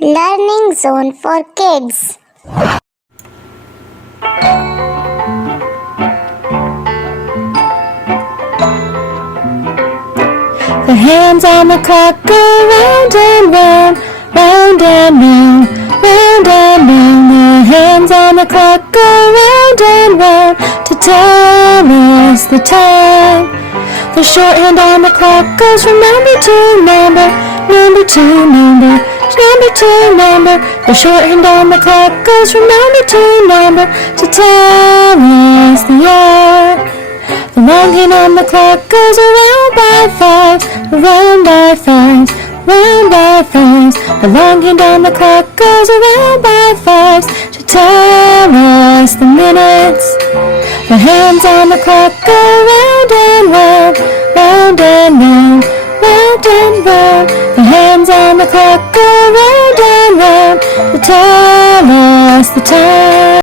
Learning zone for kids. The hands on the clock go round and round, round and round, round and round. The hands on the clock go round and round to tell us the time. The short hand on the clock goes from number to number, number to number, number to number. The short hand on the clock goes from number to number to tell us the hour. The long hand on the clock goes around by fives, around by fives, round by fives. The long hand on the clock goes around by fives to tell us the minutes. The hands on the clock go round and round, round and round, round and round. The hands on the clock go round and round to tell us the time.